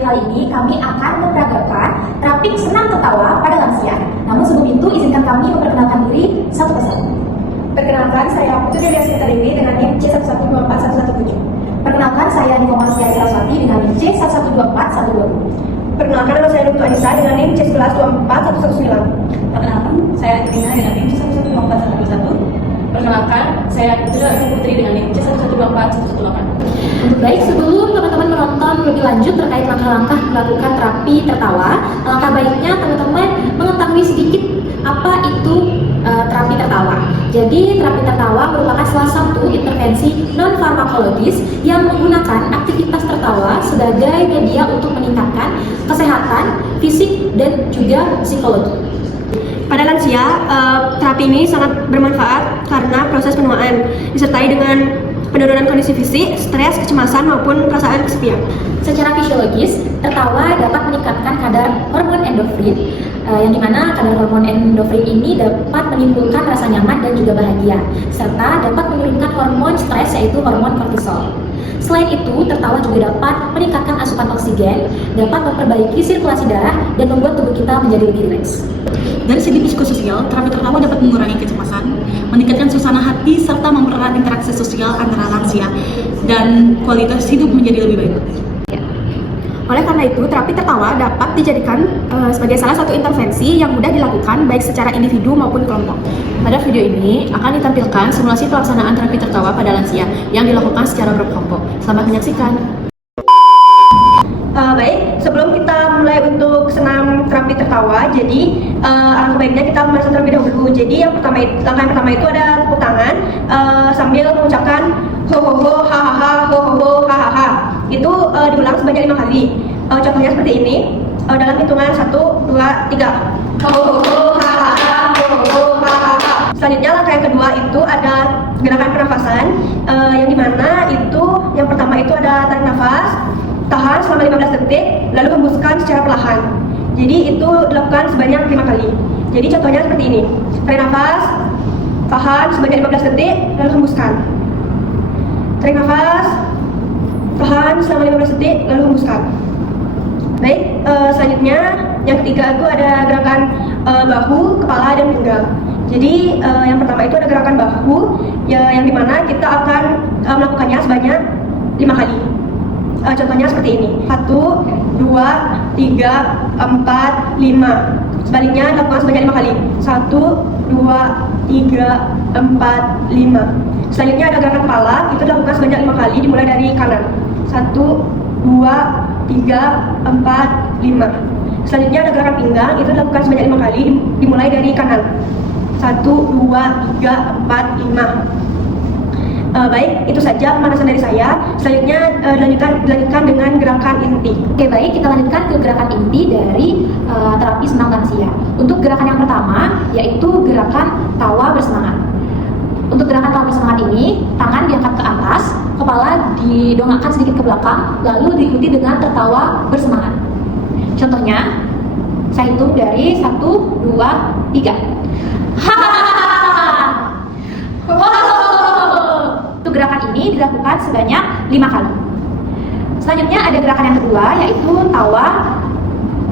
video kali ini kami akan memperagakan terapi senam tertawa pada lansia. Namun sebelum itu izinkan kami memperkenalkan diri satu persatu. Perkenalkan, saya Putri Delia Sintadewi dengan NIM C1124117. Perkenalkan, saya Niko Marsia Saraswati dengan NIM C1124120. Perkenalkan, nama saya Dr. Anissa dengan NIM C11241119. Perkenalkan, saya Adina dengan NIM C11241121. Perkenalkan, saya Putri dengan NIM C11241118. Baik, sebelum teman-teman menonton lebih lanjut terkait langkah-langkah melakukan terapi tertawa, alangkah baiknya teman-teman mengetahui sedikit apa itu terapi tertawa. Jadi, terapi tertawa merupakan salah satu intervensi non-farmakologis yang menggunakan aktivitas tertawa sebagai media untuk meningkatkan kesehatan fisik dan juga psikologi. Pada lansia, terapi ini sangat bermanfaat karena proses penuaan disertai dengan penurunan kondisi fisik, stres, kecemasan maupun perasaan kesepian. Secara fisiologis, tertawa dapat meningkatkan kadar hormon endorfin, yang dimana kadar hormon endorfin ini dapat menimbulkan rasa nyaman dan juga bahagia, serta dapat menurunkan hormon stres yaitu hormon kortisol. Selain itu, tertawa juga dapat meningkatkan asupan oksigen, dapat memperbaiki sirkulasi darah, dan membuat tubuh kita menjadi lebih rileks. Dari segi psikososial, terapi tertawa dapat mengurangi kecemasan, meningkatkan suasana hati, serta mempererat interaksi sosial antara lansia, dan kualitas hidup menjadi lebih baik. Oleh karena itu, terapi tertawa dapat dijadikan sebagai salah satu intervensi yang mudah dilakukan baik secara individu maupun kelompok. Pada video ini akan ditampilkan simulasi pelaksanaan terapi tertawa pada lansia yang dilakukan secara berkelompok. Selamat menyaksikan. Baik, sebelum kita mulai untuk senam terapi tertawa, jadi alangkah baiknya kita memanasan terlebih dahulu. Jadi langkah yang pertama itu ada tepuk tangan sambil mengucapkan ho ho ho ha ha ha ho ho ho ha ha ha. Itu diulang sebanyak 5 kali. Contohnya seperti ini, dalam hitungan 1, 2, 3. Ho ho ho ha ha ha ho ho ho ha ha ha. Selanjutnya langkah yang kedua itu ada gerakan pernafasan, yang dimana itu yang pertama itu ada tarik nafas, tahan selama 15 detik, lalu hembuskan secara perlahan. Jadi itu dilakukan sebanyak 5 kali. Jadi contohnya seperti ini. Tarik nafas, tahan sebanyak 15 detik, lalu hembuskan. Tarik nafas, tahan selama 15 detik, lalu hembuskan. Baik, selanjutnya yang ketiga itu ada gerakan bahu, kepala, dan pinggang. Jadi yang pertama itu ada gerakan bahu, yang dimana kita akan melakukannya sebanyak 5 kali. Contohnya seperti ini. 1, 2, 3, 4, 5. Sebaliknya dilakukan sebanyak 5 kali. 1, 2, 3, 4, 5. Selanjutnya ada gerakan kepala, itu dilakukan sebanyak 5 kali dimulai dari kanan. 1, 2, 3, 4, 5. Selanjutnya ada gerakan pinggang, itu dilakukan sebanyak 5 kali dimulai dari kanan. 1, 2, 3, 4, 5. Baik, itu saja pemanasan dari saya. Selanjutnya dilanjutkan dengan gerakan inti. Oke, baik, kita lanjutkan ke gerakan inti dari terapi senam lansia. Untuk gerakan yang pertama yaitu gerakan tawa bersemangat. Untuk gerakan tawa bersemangat ini, tangan diangkat ke atas, kepala didongakkan sedikit ke belakang, lalu diikuti dengan tertawa bersemangat. Contohnya, saya hitung dari 1, 2, 3. Untuk gerakan ini dilakukan sebanyak 5 kali. Selanjutnya ada gerakan yang kedua yaitu tawa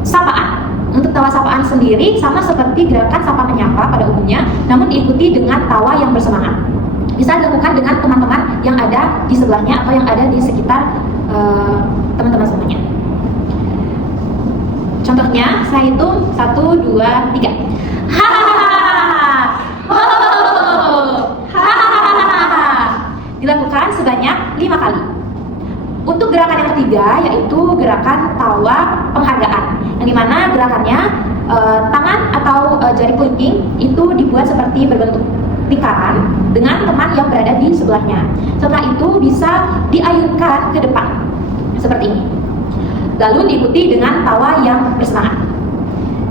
sapaan. Untuk tawa sapaan sendiri sama seperti gerakan sapa menyapa pada umumnya, namun diikuti dengan tawa yang bersemangat. Bisa dilakukan dengan teman-teman yang ada di sebelahnya atau yang ada di sekitar teman-teman semuanya. Contohnya saya hitung 1, 2, 3. Dilakukan sebanyak 5 kali. Untuk gerakan yang ketiga yaitu gerakan tawa penghargaan, yang dimana gerakannya tangan atau jari kelingking itu dibuat seperti berbentuk lingkaran dengan teman yang berada di sebelahnya. Setelah itu bisa diayunkan ke depan seperti ini, lalu diikuti dengan tawa yang bersemangat.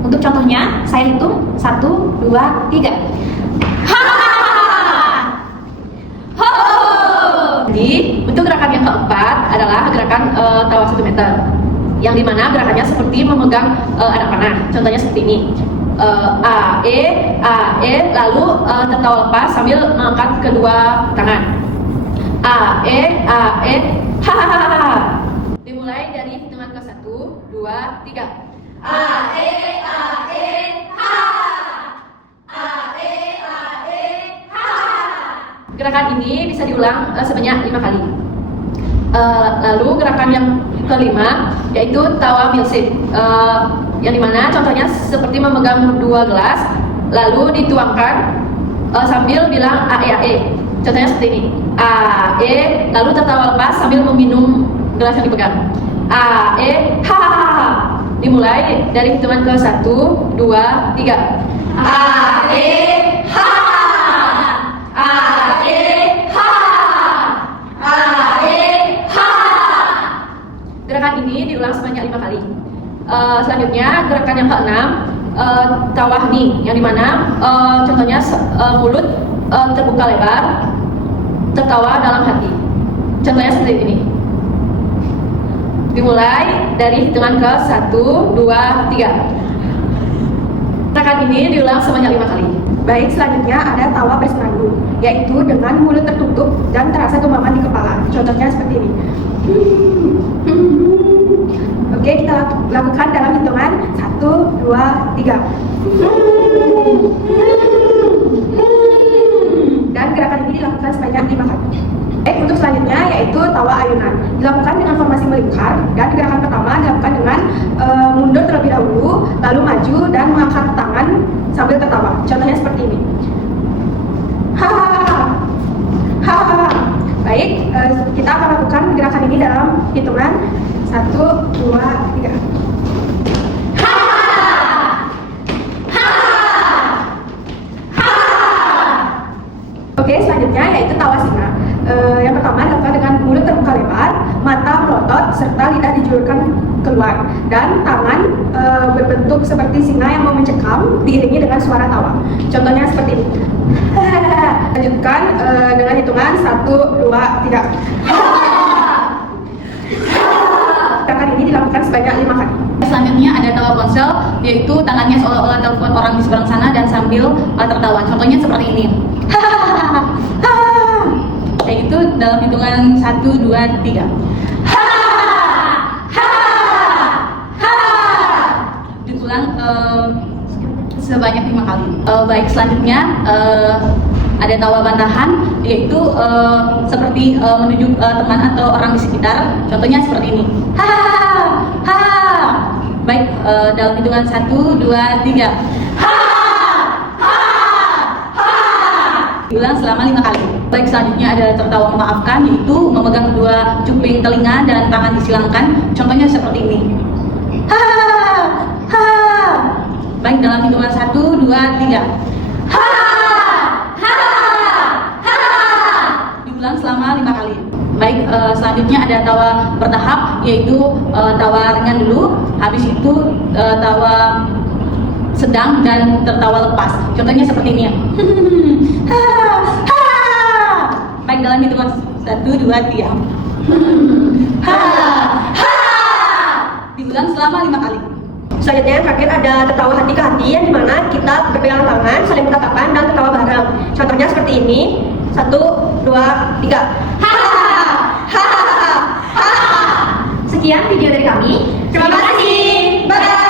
Untuk contohnya saya hitung 1, 2, 3. Jadi, untuk gerakan yang keempat adalah gerakan tawa 1 meter, yang dimana gerakannya seperti memegang anak panah. Contohnya seperti ini. A, E, lalu tertawa lepas sambil mengangkat kedua tangan. A, E, hahaha. Dimulai dari hitungan ke 1, 2, 3. Gerakan ini bisa diulang sebanyak 5 kali. Lalu gerakan yang kelima yaitu tawa milsip, yang dimana contohnya seperti memegang 2 gelas lalu dituangkan sambil bilang ae. Contohnya seperti ini, ae, lalu tertawa lepas sambil meminum gelas yang dipegang. Ae, ha. Dimulai dari hitungan ke 1, 2, 3. Ae, ha. Ae, ha. Ae, ha. Gerakan ini diulang sebanyak 5 kali. Selanjutnya gerakan yang keenam, tawahni, yang dimana contohnya mulut terbuka lebar, tertawa dalam hati. Contohnya seperti ini. Dimulai dari hitungan ke 1, 2, 3. Gerakan ini diulang sebanyak 5 kali. Baik, selanjutnya ada tawa bersenandung, yaitu dengan mulut tertutup dan terasa gemaman di kepala. Contohnya seperti ini. Oke, kita lakukan dalam hitungan 1, 2, 3. Dan gerakan ini dilakukan sebanyak 5 kali. Baik, untuk selanjutnya yaitu tawa ayunan. Dilakukan dengan formasi melingkar, dan gerakan pertama dilakukan dengan mundur terlebih dahulu, lalu maju dan mengangkat tangan sambil tertawa. Contohnya seperti ini. Hahaha. Baik, kita akan lakukan gerakan ini dalam hitungan 1, 2, 3. Oke, selanjutnya yaitu tawa singa. Yang pertama dilakukan dengan mulut terbuka lebar, mata melotot, serta lidah dijulurkan keluar, dan tangan berbentuk seperti singa yang mau mencekam, diiringi dengan suara tawa. Contohnya seperti ini. Lanjutkan dengan hitungan 1, 2, 3. Gerakan ini dilakukan sebanyak 5 kali. Selanjutnya ada tawa ponsel, yaitu tangannya seolah-olah telepon orang di seberang sana dan sambil tertawa. Contohnya seperti ini. Kayak gitu dalam hitungan 1, 2, 3. Diulang sebanyak 5 kali. Baik, selanjutnya ada tawa bantahan, yaitu seperti menunjuk teman atau orang di sekitar. Contohnya seperti ini. Baik, dalam hitungan 1, 2, 3. Diulang selama 5 kali. Baik, selanjutnya ada tertawa memaafkan, yaitu memegang kedua cuping telinga dan tangan disilangkan. Contohnya seperti ini. Baik, dalam hitungan 1, 2, 3. Diulang selama 5 kali. Baik, selanjutnya ada tawa bertahap, yaitu tawa ringan dulu, habis itu tawa sedang dan tertawa lepas. Contohnya seperti ini ya. Baik, dalam hitungan 1, 2, 3. Diulang selama 5 kali. Selanjutnya yang terakhir ada tertawa hati ke hati, yang dimana kita berpegangan tangan, saling bertatapan dan tertawa bareng. Contohnya seperti ini. 1, 2, 3. Sekian video dari kami. Terima kasih. Bye.